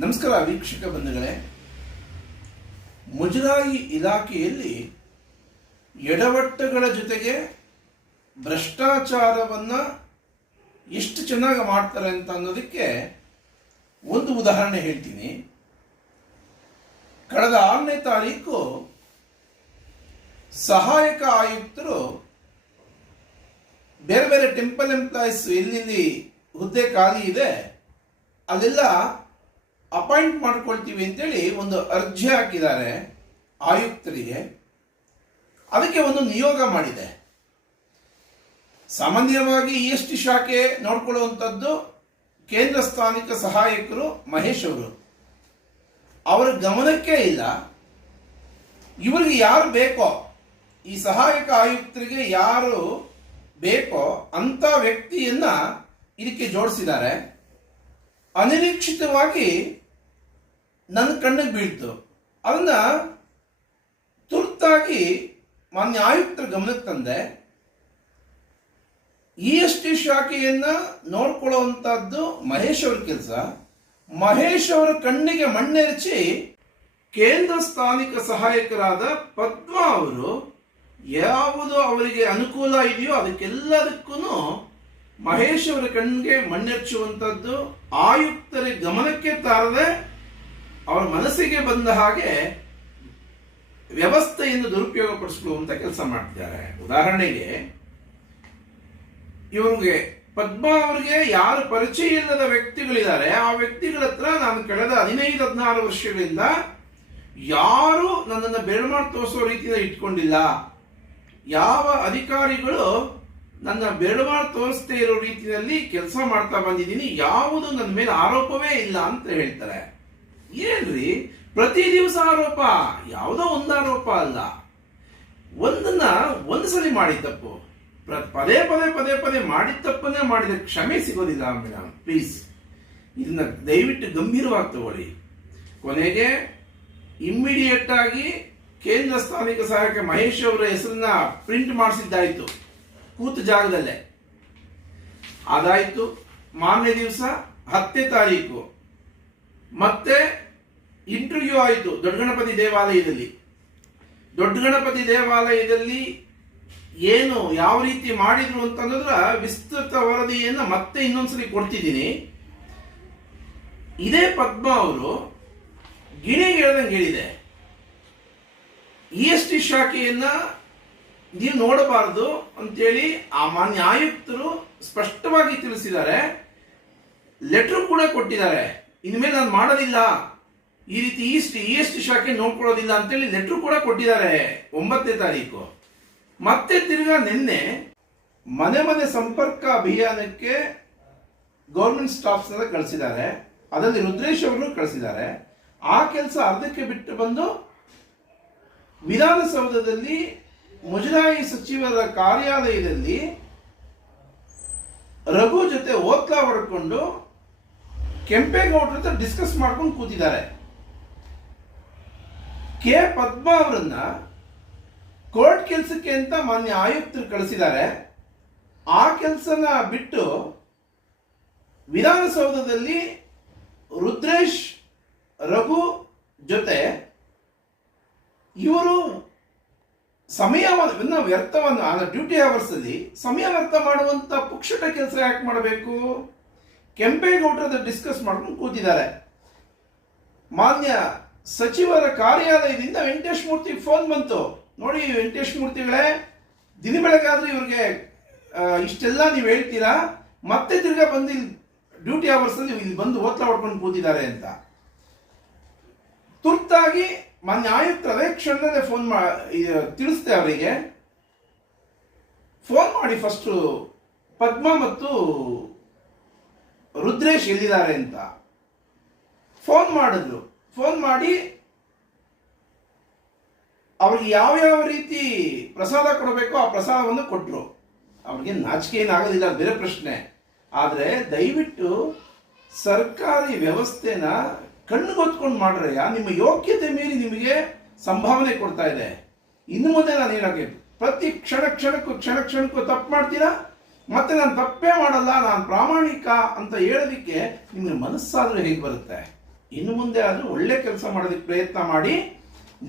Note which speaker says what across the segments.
Speaker 1: ನಮಸ್ಕಾರ ವೀಕ್ಷಕ ಬಂಧುಗಳೇ. ಮುಜರಾಯಿ ಇಲಾಖೆಯಲ್ಲಿ ಎಡವಟ್ಟುಗಳ ಜೊತೆಗೆ ಭ್ರಷ್ಟಾಚಾರವನ್ನು ಎಷ್ಟು ಚೆನ್ನಾಗಿ ಮಾಡ್ತಾರೆ ಅಂತ ಅನ್ನೋದಕ್ಕೆ ಒಂದು ಉದಾಹರಣೆ ಹೇಳ್ತೀನಿ. ಕಳೆದ ಆರನೇ ತಾರೀಕು ಸಹಾಯಕ ಆಯುಕ್ತರು ಬೇರೆ ಬೇರೆ ಟೆಂಪಲ್ ಎಂಪ್ಲಾಯೀಸ್ ಎಲ್ಲೆಲ್ಲಿ ಹುದ್ದೆ ಖಾಲಿ ಇದೆ, ಅಲ್ಲೆಲ್ಲ ಅಪಾಯಿಂಟ್ ಮಾಡ್ಕೊಳ್ತೀವಿ ಅಂತೇಳಿ ಒಂದು ಅರ್ಜಿ ಹಾಕಿದ್ದಾರೆ ಆಯುಕ್ತರಿಗೆ. ಅದಕ್ಕೆ ಒಂದು ನಿಯೋಗ ಮಾಡಿದೆ. ಸಾಮಾನ್ಯವಾಗಿ ಇ ಎಸ್ ಟಿ ಶಾಖೆ ನೋಡ್ಕೊಳ್ಳುವಂಥದ್ದು ಕೇಂದ್ರ ಸ್ಥಾನಿಕ ಸಹಾಯಕರು ಮಹೇಶ್ ಅವರು. ಅವರ ಗಮನಕ್ಕೆ ಇಲ್ಲ. ಇವರಿಗೆ ಯಾರು ಬೇಕೋ, ಈ ಸಹಾಯಕ ಆಯುಕ್ತರಿಗೆ ಯಾರು ಬೇಕೋ ಅಂಥ ವ್ಯಕ್ತಿಯನ್ನ ಇದಕ್ಕೆ ಜೋಡಿಸಿದ್ದಾರೆ. ಅನಿರೀಕ್ಷಿತವಾಗಿ ನನ್ನ ಕಣ್ಣಿಗೆ ಬೀಳ್ತು. ಅದನ್ನ ತುರ್ತಾಗಿ ಮಾನ್ಯ ಆಯುಕ್ತರ ಗಮನಕ್ಕೆ ತಂದೆ. ಇ ಎಸ್ ಟಿ ಶಾಖೆಯನ್ನ ನೋಡ್ಕೊಳ್ಳುವಂಥದ್ದು ಮಹೇಶ್ ಅವರ ಕೆಲಸ. ಮಹೇಶ್ ಅವರ ಕಣ್ಣಿಗೆ ಮಣ್ಣೆರಚಿ ಕೇಂದ್ರ ಸ್ಥಾನಿಕ ಸಹಾಯಕರಾದ ಪದ್ಮ ಅವರು ಯಾವುದು ಅವರಿಗೆ ಅನುಕೂಲ ಇದೆಯೋ ಅದಕ್ಕೆಲ್ಲದಕ್ಕೂ ಮಹೇಶ್ ಅವರ ಕಣ್ಣಿಗೆ ಮಣ್ಣೆರಚುವಂಥದ್ದು ಆಯುಕ್ತರ ಗಮನಕ್ಕೆ ತಾರದೆ ಅವರ ಮನಸ್ಸಿಗೆ ಬಂದ ಹಾಗೆ ವ್ಯವಸ್ಥೆಯನ್ನು ದುರುಪಯೋಗ ಪಡಿಸಿಕೊಳ್ಳುವಂತ ಕೆಲಸ ಮಾಡ್ತಿದ್ದಾರೆ. ಉದಾಹರಣೆಗೆ, ಇವ್ರಿಗೆ ಪದ್ಮ ಅವರಿಗೆ ಯಾರು ಪರಿಚಯ ಇಲ್ಲದ ವ್ಯಕ್ತಿಗಳಿದ್ದಾರೆ, ಆ ವ್ಯಕ್ತಿಗಳ ಹತ್ರ ನಾನು ಕಳೆದ ಹದಿನೈದು, ಹದಿನಾರು ವರ್ಷಗಳಿಂದ ಯಾರು ನನ್ನನ್ನು ಬೆರಮಾಡಿ ತೋರಿಸೋ ರೀತಿಯಿಂದ ಇಟ್ಕೊಂಡಿಲ್ಲ. ಯಾವ ಅಧಿಕಾರಿಗಳು ನನ್ನ ಬೆರಮಾಡಿ ತೋರಿಸದೇ ಇರೋ ರೀತಿಯಲ್ಲಿ ಕೆಲಸ ಮಾಡ್ತಾ ಬಂದಿದ್ದೀನಿ, ಯಾವುದು ನನ್ನ ಮೇಲೆ ಆರೋಪವೇ ಇಲ್ಲ ಅಂತ ಹೇಳ್ತಾರೆ. ಏನ್ರಿ? ಪ್ರತಿ ದಿವಸ ಆರೋಪ? ಯಾವುದೋ ಒಂದು ಆರೋಪ ಅಲ್ಲ. ಒಂದನ್ನ ಒಂದು ಸಲ ಮಾಡಿ ತಪ್ಪು. ಪದೇ ಪದೇ ಪದೇ ಪದೇ ಮಾಡಿದ ತಪ್ಪನ್ನೇ ಮಾಡಿದ ಕ್ಷಮೆ ಸಿಗೋದಿಲ್ಲ ಮೇಡಮ್ ಪ್ಲೀಸ್. ಇದನ್ನ ದಯವಿಟ್ಟು ಗಂಭೀರವಾಗಿ ತಗೊಳ್ಳಿ. ಕೊನೆಗೆ ಇಮ್ಮಿಡಿಯೇಟ್ ಆಗಿ ಕೇಂದ್ರ ಸ್ಥಾನಿಕ ಸಹಾಯಕ ಮಹೇಶ್ ಅವರ ಹೆಸರನ್ನ ಪ್ರಿಂಟ್ ಮಾಡಿಸಿದ್ದಾಯಿತು. ಕೂತ ಜಾಗದಲ್ಲೇ. ಅದಾಯ್ತು. ಮಾರನೇ ದಿವಸ ಹತ್ತನೇ ತಾರೀಕು. ಮತ್ತೆ ಇಂಟರ್ವ್ಯೂ ಆಯಿತು ದೊಡ್ಡ ಗಣಪತಿ ದೇವಾಲಯದಲ್ಲಿ. ದೊಡ್ಡ ಗಣಪತಿ ದೇವಾಲಯದಲ್ಲಿ ಏನು ಯಾವ ರೀತಿ ಮಾಡಿದ್ರು ಅಂತಂದ್ರೆ ವಿಸ್ತೃತ ವರದಿಯನ್ನು ಮತ್ತೆ ಇನ್ನೊಂದ್ಸರಿ ಕೊಡ್ತಿದ್ದೀನಿ. ಇದೇ ಪದ್ಮ ಅವರು ಗಿಣಿಗೆ ಹೇಳ್ದಂಗೆ ಹೇಳಿದೆ. ಇ ಎಸ್ ಟಿ ಶಾಖೆಯನ್ನ ನೀವು ನೋಡಬಾರದು ಅಂತೇಳಿ ಆ ಮಾನ್ಯ ಆಯುಕ್ತರು ಸ್ಪಷ್ಟವಾಗಿ ತಿಳಿಸಿದ್ದಾರೆ. ಲೆಟರ್ ಕೂಡ ಕೊಟ್ಟಿದ್ದಾರೆ. ಇನ್ಮೇಲೆ ನಾನು ಮಾಡೋದಿಲ್ಲ ಈ ರೀತಿ ಈಸ್ಟ್ ಈಸ್ಟ್ ಶಾಖೆ ನೋಡ್ಕೊಳ್ಳೋದಿಲ್ಲ ಅಂತೇಳಿ ಲೆಟರ್ ಕೂಡ ಕೊಟ್ಟಿದ್ದಾರೆ ಒಂಬತ್ತನೇ ತಾರೀಕು. ಮತ್ತೆ ತಿರ್ಗಾ ನಿನ್ನೆ ಮನೆ ಮನೆ ಸಂಪರ್ಕ ಅಭಿಯಾನಕ್ಕೆ ಗೌರ್ಮೆಂಟ್ ಸ್ಟಾಫ್ಸ್ ಕಳಿಸಿದ್ದಾರೆ. ಅದರಲ್ಲಿ ರುದ್ರೇಶ್ ಅವರು ಕಳಿಸಿದ್ದಾರೆ. ಆ ಕೆಲಸ ಅರ್ಧಕ್ಕೆ ಬಿಟ್ಟು ಬಂದು ವಿಧಾನಸೌಧದಲ್ಲಿ ಮುಜರಾಯಿ ಸಚಿವರ ಕಾರ್ಯಾಲಯದಲ್ಲಿ ರಘು ಜೊತೆ ಓತ್ಲಾ ಹೊರಕೊಂಡು ಕೆಂಪೇಗೌಡರ ಡಿಸ್ಕಸ್ ಮಾಡ್ಕೊಂಡು ಕೂತಿದ್ದಾರೆ. ಕೆ ಪದ್ಮ ಅವರನ್ನ ಕೋರ್ಟ್ ಕೆಲಸಕ್ಕೆ ಅಂತ ಮಾನ್ಯ ಆಯುಕ್ತರು ಕಳಿಸಿದ್ದಾರೆ. ಆ ಕೆಲಸನ ಬಿಟ್ಟು ವಿಧಾನಸೌಧದಲ್ಲಿ ರುದ್ರೇಶ್ ರಘು ಜೊತೆ ಇವರು ಸಮಯವನ್ನು ವ್ಯರ್ಥವನ್ನು ಆ ಡ್ಯೂಟಿ ಅವರ್ಸ್ ಅಲ್ಲಿ ಸಮಯ ವ್ಯರ್ಥ ಮಾಡುವಂತ ಪುಕ್ಷಟ ಕೆಲಸ ಯಾಕೆ ಮಾಡಬೇಕು? ಕೆಂಪೇಗೌಡರದ ಡಿಸ್ಕಸ್ ಮಾಡ್ಕೊಂಡು ಕೂತಿದ್ದಾರೆ. ಮಾನ್ಯ ಸಚಿವರ ಕಾರ್ಯಾಲಯದಿಂದ ವೆಂಕಟೇಶ್ ಮೂರ್ತಿ ಫೋನ್ ಬಂತು. ನೋಡಿ, ವೆಂಕಟೇಶ್ ಮೂರ್ತಿಗಳೇ, ದಿನ ಬೆಳಗಾದ್ರೆ ಇವ್ರಿಗೆ ಇಷ್ಟೆಲ್ಲ ನೀವು ಹೇಳ್ತೀರಾ? ಮತ್ತೆ ತಿರ್ಗಾ ಬಂದು ಇಲ್ಲಿ ಡ್ಯೂಟಿ ಅವರ್ಸ್ ಅಲ್ಲಿ ಇಲ್ಲಿ ಬಂದು ಓತ್ಲ ಹೊಡ್ಕೊಂಡು ಕೂತಿದ್ದಾರೆ ಅಂತ. ತುರ್ತಾಗಿ ಮಾನ್ಯ ಆಯುಕ್ತರೇ ಕ್ಷಣದಲ್ಲೇ ಫೋನ್ ಮಾ ತಿಳಿಸ್ತೆ ಅವರಿಗೆ. ಫೋನ್ ಮಾಡಿ ಫಸ್ಟು ಪದ್ಮ ಮತ್ತು ರುದ್ರೇಶ್ ಎಲ್ಲಿದ್ದಾರೆ ಅಂತ. ಫೋನ್ ಮಾಡಿದ್ರು. ಫೋನ್ ಮಾಡಿ ಅವ್ರಿಗೆ ಯಾವ್ಯಾವ ರೀತಿ ಪ್ರಸಾದ ಕೊಡಬೇಕೋ ಆ ಪ್ರಸಾದವನ್ನು ಕೊಟ್ಟರು ಅವ್ರಿಗೆ ನಾಚಿಕೆ ಏನಾಗೋದಿಲ್ಲ, ಬೇರೆ ಪ್ರಶ್ನೆ. ಆದರೆ ದಯವಿಟ್ಟು ಸರ್ಕಾರಿ ವ್ಯವಸ್ಥೆನ ಕಣ್ಣುಗೊತ್ಕೊಂಡು ಮಾಡ್ರಯ್ಯ ನಿಮ್ಮ ಯೋಗ್ಯತೆ ಮೀರಿ ನಿಮಗೆ ಸಂಭಾವನೆ ಕೊಡ್ತಾ ಇದೆ. ಇನ್ನು ಮುಂದೆ ನಾನು ಏನಾಗೆ ಪ್ರತಿ ಕ್ಷಣ ಕ್ಷಣಕ್ಕೂ ಕ್ಷಣ ಕ್ಷಣಕ್ಕೂ ತಪ್ಪು ಮಾಡ್ತೀರಾ? ಮತ್ತೆ ನಾನು ತಪ್ಪೇ ಮಾಡಲ್ಲ, ನಾನು ಪ್ರಾಮಾಣಿಕ ಅಂತ ಹೇಳೋದಕ್ಕೆ ನಿಮಗೆ ಮನಸ್ಸಾದರೂ ಹೇಗೆ ಬರುತ್ತೆ? ಇನ್ನು ಮುಂದೆ ಆದರೂ ಒಳ್ಳೆ ಕೆಲಸ ಮಾಡೋದಕ್ಕೆ ಪ್ರಯತ್ನ ಮಾಡಿ,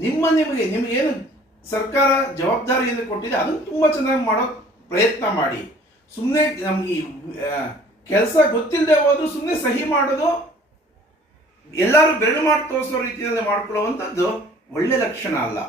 Speaker 1: ನಿಮ್ಮ ನಿಮಗೆ ನಿಮಗೇನು ಸರ್ಕಾರ ಜವಾಬ್ದಾರಿಯನ್ನು ಕೊಟ್ಟಿದೆ, ಅದನ್ನು ತುಂಬ ಚೆನ್ನಾಗಿ ಮಾಡೋ ಪ್ರಯತ್ನ ಮಾಡಿ. ಸುಮ್ಮನೆ ನಮ್ಗೆ ಕೆಲಸ ಗೊತ್ತಿಲ್ಲದೆ ಹೋದ್ರು ಸುಮ್ಮನೆ ಸಹಿ ಮಾಡೋದು, ಎಲ್ಲರೂ ಬೆರಳು ಮಾಡಿ ತೋರಿಸೋ ರೀತಿಯಲ್ಲಿ ಮಾಡ್ಕೊಳ್ಳುವಂಥದ್ದು ಒಳ್ಳೆ ಲಕ್ಷಣ ಅಲ್ಲ.